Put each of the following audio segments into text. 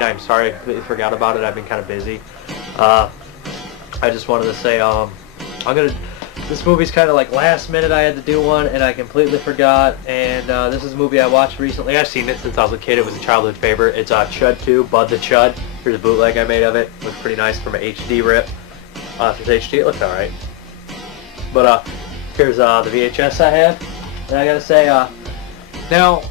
I'm sorry I completely forgot about it. I've been kind of busy. I just wanted to say, this movie's kind of like last minute I had to do one, and I completely forgot. And this is a movie I watched recently. I've seen it since I was a kid. It was a childhood favorite. It's Chud 2, Bud the Chud. Here's a bootleg I made of it. It looks pretty nice from an HD rip. If it's HD, it looks alright. But here's the VHS I have. And I gotta say, now,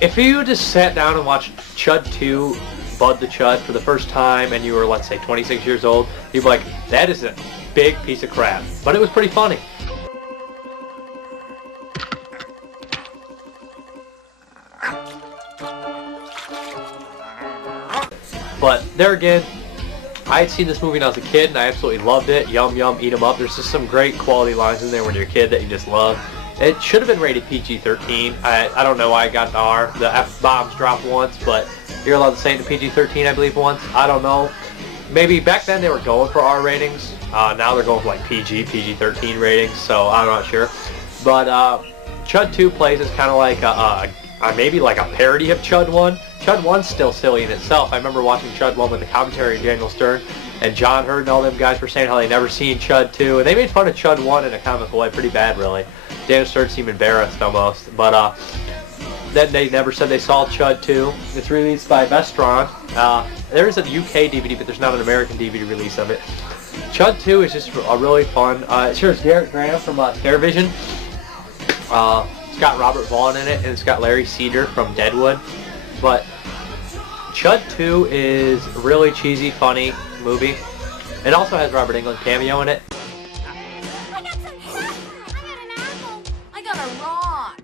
if you just sat down and watched Chud 2, Bud the Chud for the first time, and you were, let's say, 26 years old, you'd be like, that is a big piece of crap. But it was pretty funny. But there again, I had seen this movie when I was a kid, and I absolutely loved it. Yum yum, eat 'em up. There's just some great quality lines in there when you're a kid that you just love. It should have been rated PG-13. I don't know why I got an R. The F-bombs dropped once, but you're allowed to say it in PG-13, I believe, once. I don't know. Maybe back then they were going for R ratings. Now they're going for like PG-13 ratings, so I'm not sure. But Chud 2 plays as kind of like maybe like a parody of Chud 1. Chud 1's still silly in itself. I remember watching Chud 1 with the commentary of Daniel Stern, and John Hurd and all them guys were saying how they never seen Chud 2, and they made fun of Chud 1 in a comical way pretty bad, really. Daniel Stern seemed embarrassed almost, but then they never said they saw Chud 2. It's released by Vestron. There is a UK DVD, but there's not an American DVD release of it. Chud 2 is just a really fun. It shares Garrett Graham from TerraVision. It's got Robert Vaughn in it, and it's got Larry Cedar from Deadwood. But Chud 2 is a really cheesy, funny movie. It also has Robert Englund cameo in it. I got some fruit. I got an apple. I got a rock.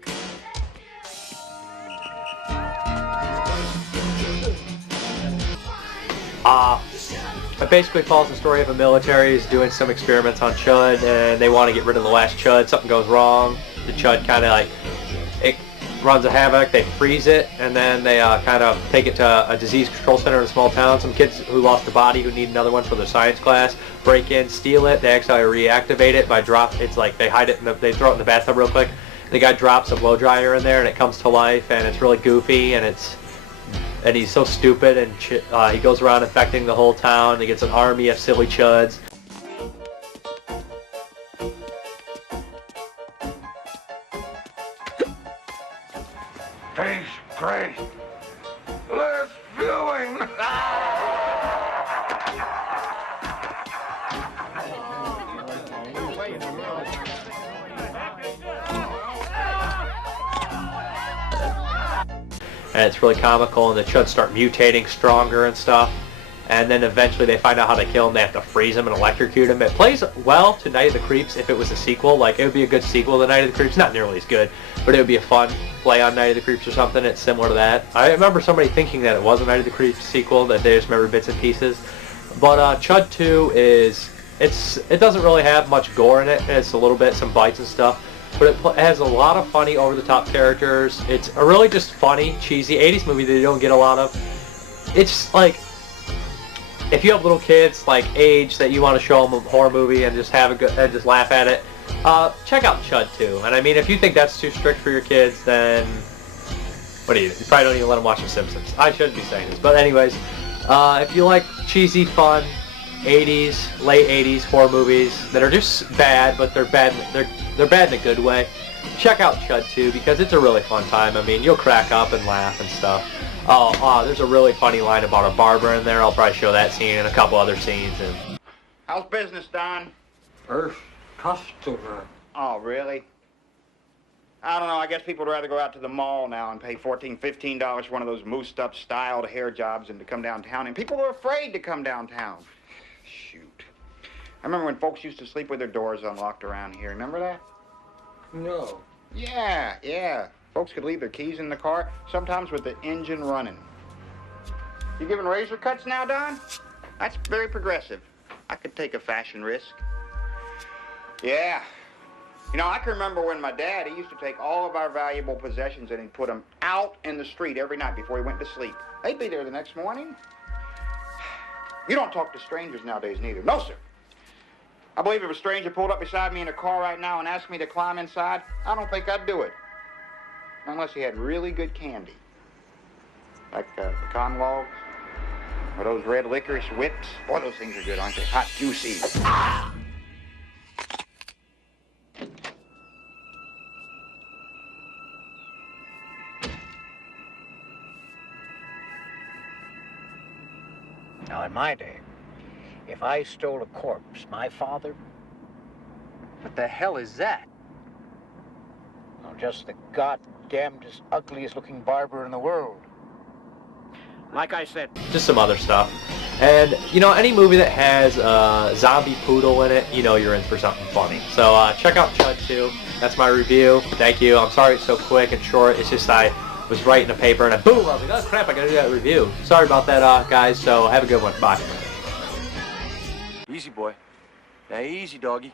It basically follows the story of a military who's doing some experiments on Chud, and they want to get rid of the last Chud. Something goes wrong. The Chud kind of like, it runs a havoc. They freeze it, and then they kind of take it to a disease control center in a small town. Some kids who lost a body who need another one for their science class break in, steal it. They actually reactivate it by it's like they hide it they throw it in the bathtub real quick. The guy drops a blow dryer in there, and it comes to life, and it's really goofy, and he's so stupid, and he goes around infecting the whole town. He gets an army of silly Chuds. Tastes great. Let's viewing. And it's really comical, and the Chuds start mutating stronger and stuff. And then eventually they find out how to kill him. They have to freeze him and electrocute him. It plays well to Night of the Creeps if it was a sequel. Like, it would be a good sequel to Night of the Creeps. Not nearly as good, but it would be a fun play on Night of the Creeps or something. It's similar to that. I remember somebody thinking that it was a Night of the Creeps sequel, that they just remember bits and pieces. But Chud 2 it doesn't really have much gore in it. It's a little bit, some bites and stuff. But it has a lot of funny, over-the-top characters. It's a really just funny, cheesy 80s movie that you don't get a lot of. It's like, if you have little kids like age that you want to show them a horror movie and just have a good and just laugh at it, check out Chud 2. And I mean, if you think that's too strict for your kids, then what do you probably don't even let them watch The Simpsons. I shouldn't be saying this, but anyways, if you like cheesy, fun 80s, late 80s horror movies that are just bad, but they're bad in a good way, check out Chud 2 because it's a really fun time. I mean, you'll crack up and laugh and stuff. There's a really funny line about a barber in there. I'll probably show that scene and a couple other scenes. And how's business, Don? First customer. Oh, really? I don't know. I guess people would rather go out to the mall now and pay $14, $15 for one of those moosed-up styled hair jobs than to come downtown. And people are afraid to come downtown. Shoot. I remember when folks used to sleep with their doors unlocked around here. Remember that? No. Yeah. Folks could leave their keys in the car, sometimes with the engine running. You giving razor cuts now, Don? That's very progressive. I could take a fashion risk. Yeah. You know, I can remember when my dad, he used to take all of our valuable possessions and he'd put them out in the street every night before he went to sleep. They'd be there the next morning. You don't talk to strangers nowadays, neither. No, sir. I believe if a stranger pulled up beside me in a car right now and asked me to climb inside, I don't think I'd do it. Unless he had really good candy. Like pecan logs. Or those red licorice whips. Boy, those things are good, aren't they? Hot, juicy. Now, in my day, if I stole a corpse, my father... What the hell is that? Well, just the goddamnedest, ugliest looking barber in the world. Like I said... Just some other stuff. And, you know, any movie that has a zombie poodle in it, you know you're in for something funny. So check out Chud 2. That's my review. Thank you. I'm sorry it's so quick and short. It's just I was writing a paper and boom, I was like, oh crap, I gotta do that review. Sorry about that, guys. So have a good one. Bye. Easy, boy. Now, easy, doggy.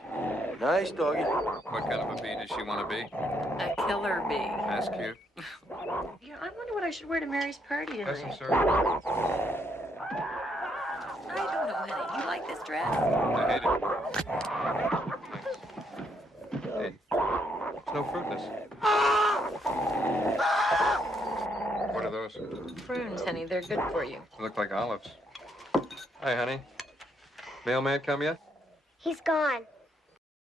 Nice, doggy. What kind of a bee does she want to be? A killer bee. That's cute. Yeah, I wonder what I should wear to Mary's party tonight. That's absurd. I don't know, honey. You like this dress? I hate it. Thanks. Hey, there's no fruit in this. What are those? Prunes, honey. They're good for you. They look like olives. Hi, honey. Mailman come yet? He's gone.